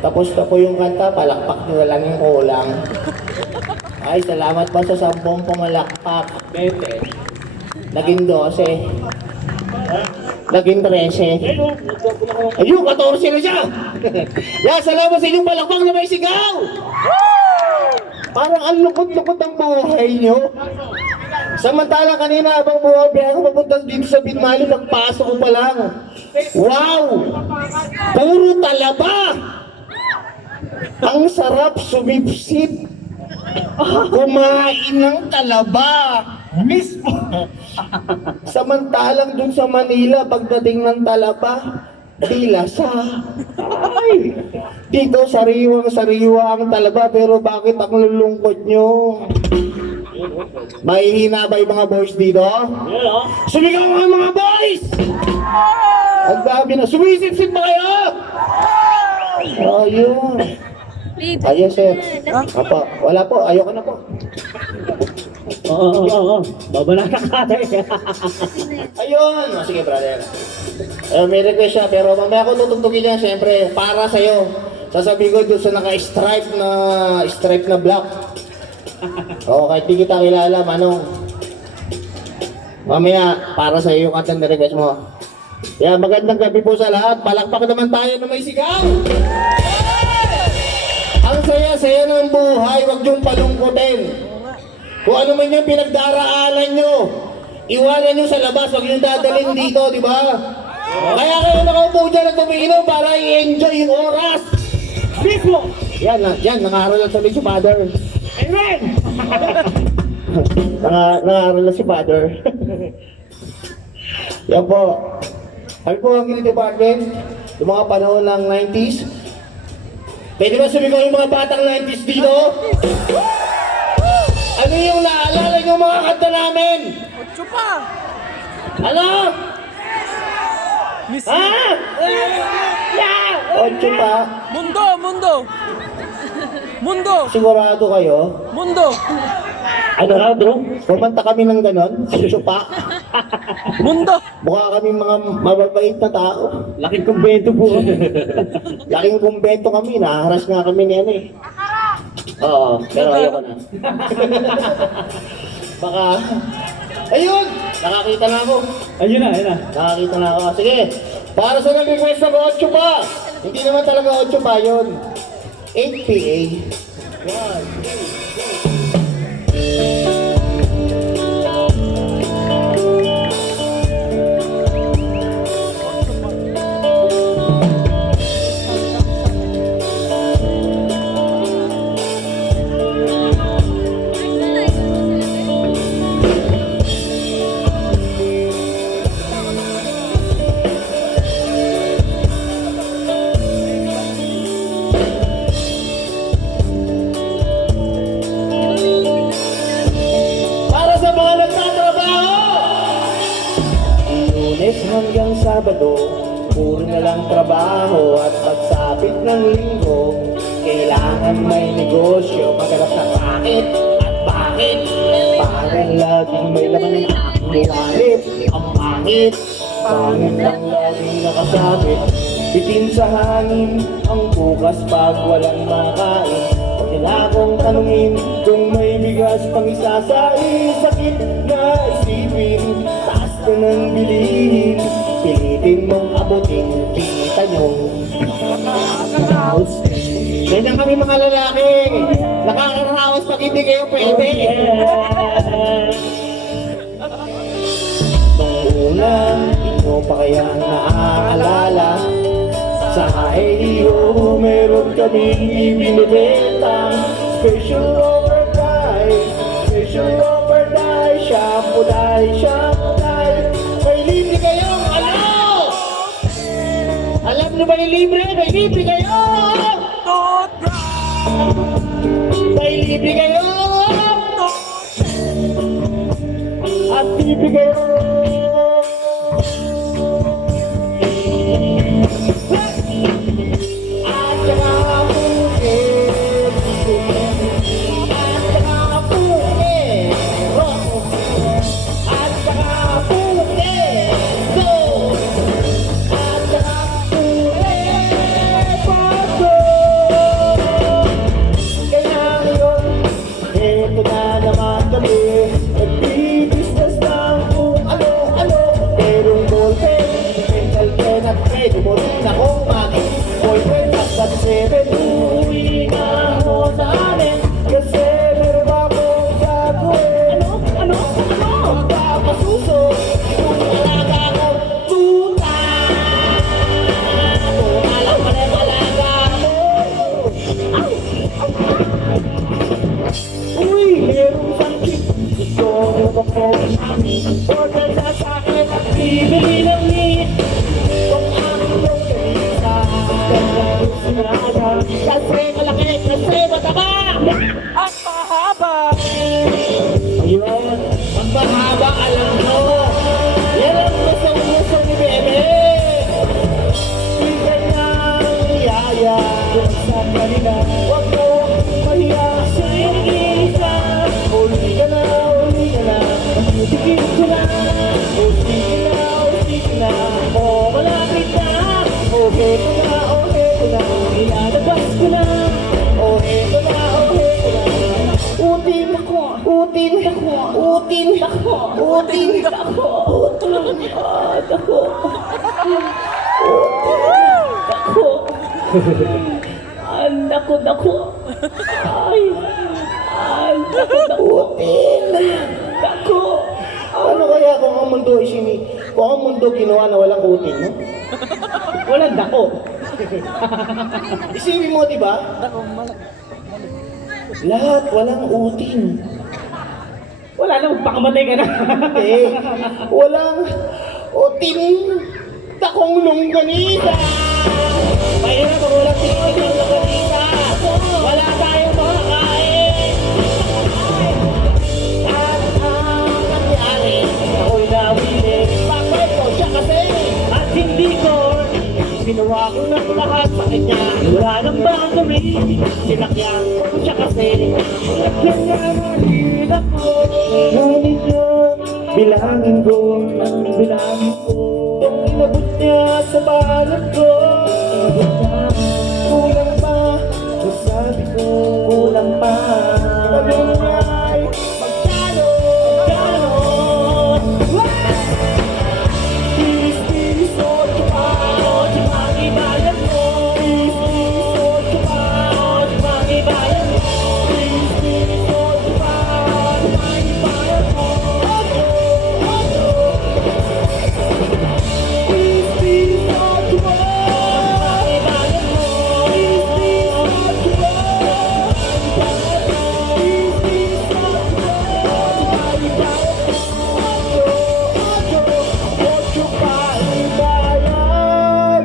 Tapos na po yung kanta, palakpak nyo na lang yung kulang. Ay, salamat pa sa 10 pumalakpak. 20. Naging 12. Naging 13. Ayun, 14 na siya! Yan, salamat sa inyong palakpak na may sigaw! Parang ang lukot-lukot ang buhay nyo. Samantala kanina habang bumabi ako papunta dito sa Binmali, nagpasok ko pa lang. Wow! Puro talaba! Ang sarap sumipsip. Kumain ng talaba. Mismo. Samantalang dun sa Manila, pagdating ng talaba, dilasa. Ay! Dito, sariwang-sariwa ang talaba, pero bakit ang lulungkot nyo? Mahihina ba yung mga boys dito? Sumigaw nga mga boys! Ang dami na. Sumisip-sip ba kayo? Ayun. Ayun, sir. Apo, wala po. Ayoko na po. Oo. Babalata ka tayo. Ayun. Oh, sige, brother. May request siya, pero mamaya ko tutugtugin niya, siyempre, para sa'yo. Sasabihin ko doon sa naka-stripe na black. Oo, kahit di kita kilala, Manong. Mamaya, para sa iyo yung kantang na-request mo. Kaya magandang gabi po sa lahat. Palakpak naman tayo na may sigaw. Ang saya-saya ng buhay, huwag niyong palungkutin. Kung ano man yung pinagdaraanan nyo, iwanan nyo sa labas, huwag nyo dadalhin dito, di ba? Kaya kayo nakaupo dyan at tumiinom para i-enjoy yung oras. Mismo! Yan, nangaral lang sa si Father. Amen! Nangaral na si Father. Yan po. Kami po ang Gili Department, yung mga panahon ng 90s. Pwede ba sumigaw yung mga batang 90s dito? Ano yung naalala yung mga kanta namin? 8 pa! Ano? Miss Ha? Yeah! 8 pa? Mundo! Sigurado kayo? Mundo! Ano raw, bro? Kumanta kami ng ganon? 8 pa? Mundo! Mukha kami mga mababait na tao. Laking kumbento po. Laking kumbento kami, naharas nga kami ni ano eh. Oo, pero ayoko na. Baka, ayun! Nakakita na ako. Ayun na. Nakakita na ako. Sige, para sa nag-request ng 8 pa. Hindi naman talaga 8 pa yun. 8 PA. 1, 2, 3. Hanggang Sabado, puro na lang trabaho at pagsapit ng linggo, kailangan may negosyo, maghanap na bakit at bakit. Parang laging may laman ng aking wallet, ang pangit. Pangit lang laging nakasabit, bitin sa hangin ang bukas pag walang makain. Huwag nila akong tanungin kung may bigas pang isasain. Sakit na isipin, taas na ng bilihin, pilitin mong abutin, kita nyo. Ganyan kami mga lalaki, nakakaraos pag hindi kayo pwede. Nung una, di mo pa kaya naaalala, sa AEO meron kaming binibentang special overdrive, shampoo dye. May libre kayong ano? Alam nyo ba yung libre? May libre kayo! May libre kayo! At libre kayo! na kung maging boyfriend at 7. Uwi na ako sa amin kasi meron akong gagawin. Ano? Magpapasuso kung alaga ko tuta. Kung alam ka na alaga mo. Uy, merong sakit. Gusto ko ko order sa akin at bibili ng meat. Kung ang longganisa kasi malaki, kasi mataba. At mahaba. Ayun, ang mahaba alam mo. Yan ang gusto ni Bebe. Hindi kanyang yaya sa kanila. Huwag mo mahiya sa isa. Uli ka na. Usigin ko na. O malapit na. O heto na. Ilalabas ko na. O heto na. Utin ako. Dako. Ay. Utin. Dako. Ano kaya kung ang mundo ginawa na walang utin, no? Walang dako. Isipin mo, di ba? Lahat walang utin. Wala na, magpakamatay ka na. Walang utin. Takong longganisa. Mahirap kung walang tikin ng longganisa. Wala tayong makakain. At ang nangyari, ako'y nawili. Bakit ko siya kasi? At hindi ko Ginawa ko ng lahat sa kanya. wala nang boundary. Sinakyan ko siya kasi. Kanya ko. Ngunit yun, bilangin ko. Kung inabot niya sa balat ko, kulang pa. Sabi ko, kulang pa. Tanong niya ay magkano? Tiris, ocho pa. Magibayan mo. Tiris, ocho pa. Magibayan mo. Tiris, ocho pa. Magibayan mo. Ocho. Tiris, ocho pa. Magibayan mo. Tiris, ocho pa. Ocho pa ibayad.